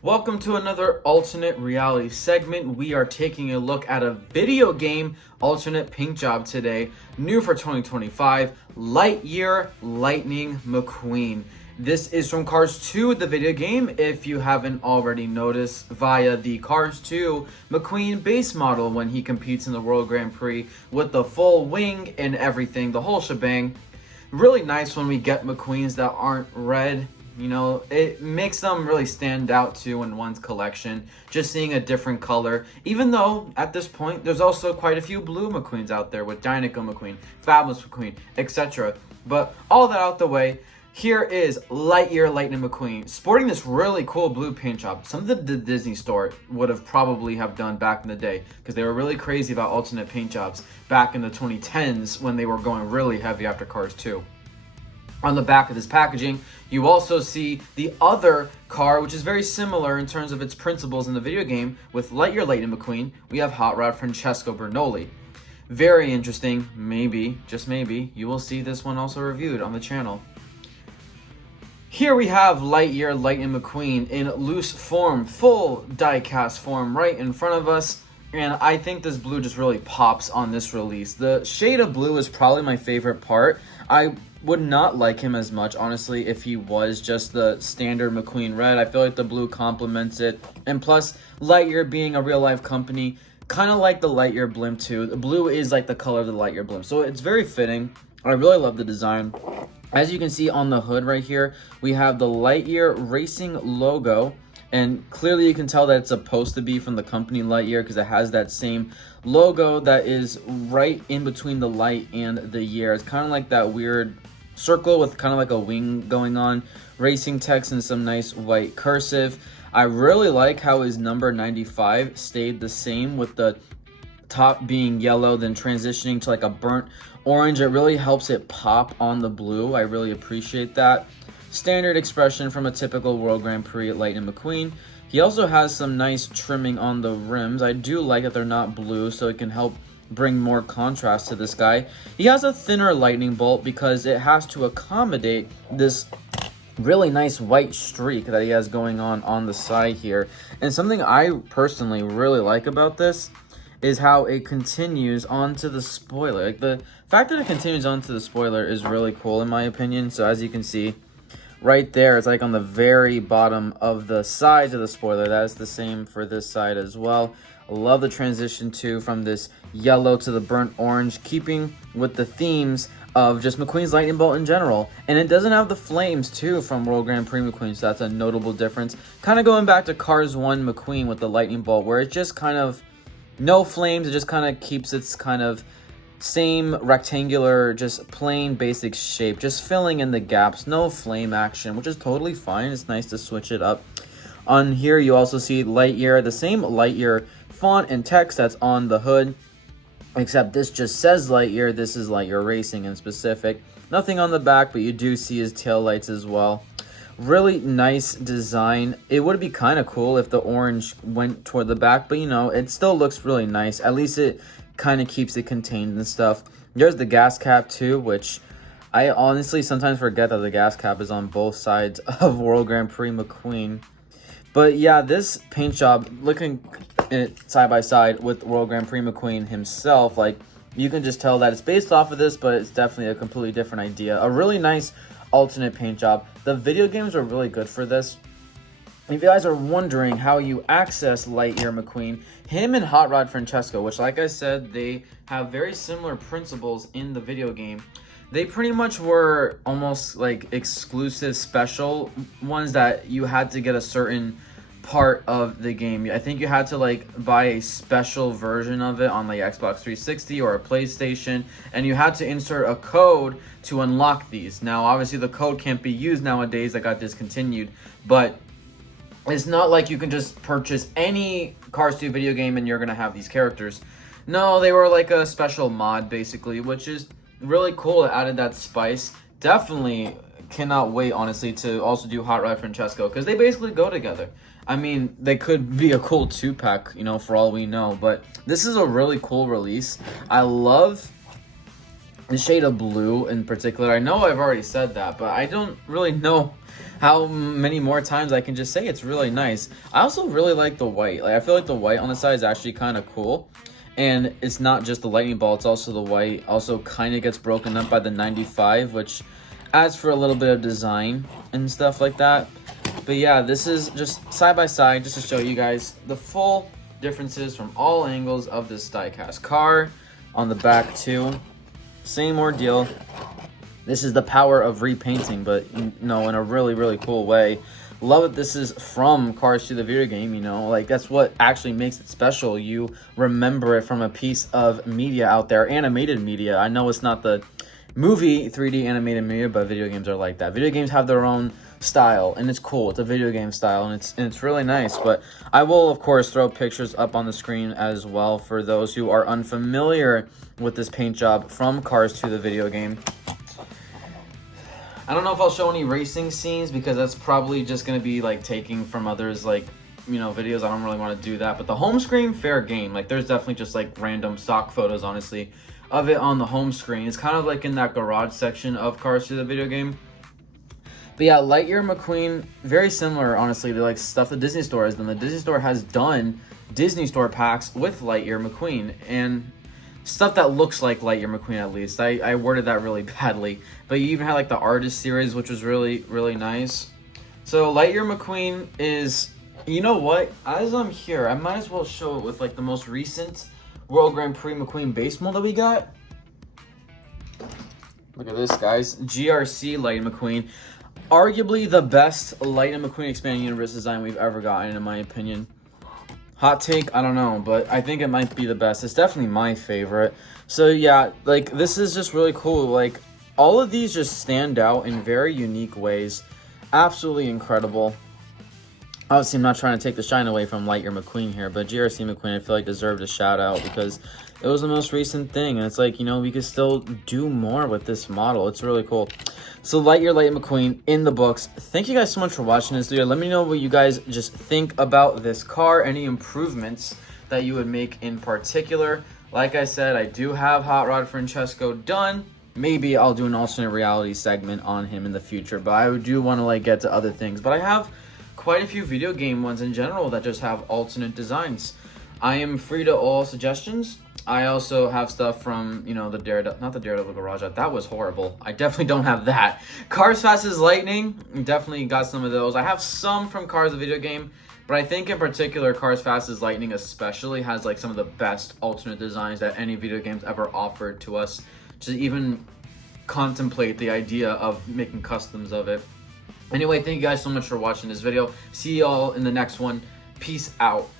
Welcome to another alternate reality segment. We are taking a look at a video game alternate paint job today. New for 2025, Lightyear Lightning McQueen. This is from Cars 2, the video game, if you haven't already noticed, via the Cars 2 McQueen base model when he competes in the World Grand Prix with the full wing and everything, the whole shebang. Really nice when we get McQueens that aren't red. You know, it makes them really stand out too in one's collection, just seeing a different color. Even though, at this point, there's also quite a few blue McQueens out there with Dinoco McQueen, Fabulous McQueen, etc. But all that out the way, here is Lightyear Lightning McQueen, sporting this really cool blue paint job. Something the Disney store would have probably have done back in the day, because they were really crazy about alternate paint jobs back in the 2010s when they were going really heavy after Cars 2. On the back of this packaging, you also see the other car, which is very similar in terms of its principles in the video game. With Lightyear Lightning McQueen, we have Hot Rod Francesco Bernoulli. Very interesting. Maybe, just maybe, you will see this one also reviewed on the channel. Here we have Lightyear Lightning McQueen in loose form, full die-cast form right in front of us. And I think this blue just really pops on this release. The shade of blue is probably my favorite part. I would not like him as much, honestly, if he was just the standard McQueen red. I feel like the blue complements it. And plus, Lightyear being a real-life company, kind of like the Lightyear blimp too. The blue is like the color of the Lightyear blimp. So it's very fitting. I really love the design. As you can see on the hood right here, we have the Lightyear Racing logo. And clearly you can tell that it's supposed to be from the company Lightyear because it has that same logo that is right in between the light and the year. It's kind of like that weird circle with kind of like a wing going on. Racing text and some nice white cursive. I really like how his number 95 stayed the same with the top being yellow, then transitioning to like a burnt orange. It really helps it pop on the blue. I really appreciate that. Standard expression from a typical World Grand Prix Lightning McQueen. He also has some nice trimming on the rims. I do like that they're not blue, so it can help bring more contrast to this guy. He has a thinner lightning bolt because it has to accommodate this really nice white streak that he has going on the side here. And something I personally really like about this is how it continues onto the spoiler. Like, the fact that it continues onto the spoiler is really cool in my opinion. So as you can see, right there, it's like on the very bottom of the sides of the spoiler. That is the same for this side as well. I love the transition too from this yellow to the burnt orange, keeping with the themes of just McQueen's lightning bolt in general. And it doesn't have the flames too from World Grand Prix McQueen, so that's a notable difference. Kind of going back to Cars 1 McQueen with the lightning bolt, where it's just kind of no flames. It just kind of keeps its kind of same rectangular, just plain basic shape, just filling in the gaps, no flame action, which is totally fine. It's nice to switch it up. On here you also see Lightyear, the same Lightyear font and text that's on the hood, except this just says Lightyear. This is Lightyear Racing in specific. Nothing on the back, but you do see his tail lights as well. Really nice design. It would be kind of cool if the orange went toward the back, but you know, it still looks really nice. At least it kind of keeps it contained and stuff. There's the gas cap too, which I honestly sometimes forget that the gas cap is on both sides of World Grand Prix McQueen. But yeah, this paint job, looking at it side by side with World Grand Prix McQueen himself, like, you can just tell that it's based off of this, but it's definitely a completely different idea. A really nice alternate paint job. The video games are really good for this. If you guys are wondering how you access Lightyear McQueen, him and Hot Rod Francesco, which, like I said, they have very similar principles in the video game. They pretty much were almost like exclusive special ones that you had to get a certain part of the game. I think you had to like buy a special version of it on the Xbox 360 or a PlayStation, and you had to insert a code to unlock these. Now, obviously, the code can't be used nowadays. That got discontinued, but it's not like you can just purchase any Cars 2 video game and you're going to have these characters. No, they were like a special mod, basically, which is really cool. It added that spice. Definitely cannot wait, honestly, to also do Hot Rod Francesco, because they basically go together. I mean, they could be a cool 2-pack, you know, for all we know. But this is a really cool release. I love the shade of blue in particular. I know I've already said that, but I don't really know how many more times I can just say it's really nice. I also really like the white. Like, I feel like the white on the side is actually kind of cool. And it's not just the lightning ball, it's also the white. Also kind of gets broken up by the 95, which adds for a little bit of design and stuff like that. But yeah, this is just side by side just to show you guys the full differences from all angles of this die-cast car. On the back too, same ordeal. This is the power of repainting, but you know, in a really, really cool way. Love that this is from Cars 2 the video game, you know, like that's what actually makes it special. You remember it from a piece of media out there, animated media. I know it's not the movie 3D animated media, but video games are like that. Video games have their own style, and it's cool. It's a video game style, and it's really nice. But I will, of course, throw pictures up on the screen as well for those who are unfamiliar with this paint job from Cars 2 the video game. I don't know if I'll show any racing scenes because that's probably just going to be like taking from others, like, you know, videos. I don't really want to do that. But the home screen, fair game. Like, there's definitely just like random stock photos, honestly, of it on the home screen. It's kind of like in that garage section of Cars 2 the video game. But yeah, Lightyear McQueen, very similar, honestly, to like stuff the Disney Store has done. The Disney Store has done Disney Store packs with Lightyear McQueen, and stuff that looks like Lightyear McQueen, at least. I worded that really badly. But you even had like the Artist series, which was really, really nice. So Lightyear McQueen is, you know what? As I'm here, I might as well show it with like the most recent World Grand Prix McQueen base mold that we got. Look at this, guys. GRC Lightyear McQueen. Arguably the best Lightyear McQueen Expanded Universe design we've ever gotten, in my opinion. Hot take, I don't know, but I think it might be the best. It's definitely my favorite. So yeah, like, this is just really cool. Like, all of these just stand out in very unique ways. Absolutely incredible. Obviously, I'm not trying to take the shine away from Lightyear McQueen here, but GRC McQueen, I feel like, deserved a shout out because it was the most recent thing. And it's like, you know, we could still do more with this model. It's really cool. So Lightyear McQueen in the books. Thank you guys so much for watching this video. Let me know what you guys just think about this car. Any improvements that you would make in particular. Like I said, I do have Hot Rod Francesco done. Maybe I'll do an alternate reality segment on him in the future, but I do want to like get to other things. But I have quite a few video game ones in general that just have alternate designs. I am free to all suggestions. I also have stuff from, you know, the Daredevil, not the Daredevil Garage. That was horrible. I definitely don't have that. Cars Fast as Lightning, definitely got some of those. I have some from Cars the video game, but I think in particular Cars Fast as Lightning especially has like some of the best alternate designs that any video games ever offered to us to even contemplate the idea of making customs of it. Anyway, thank you guys so much for watching this video. See y'all in the next one. Peace out.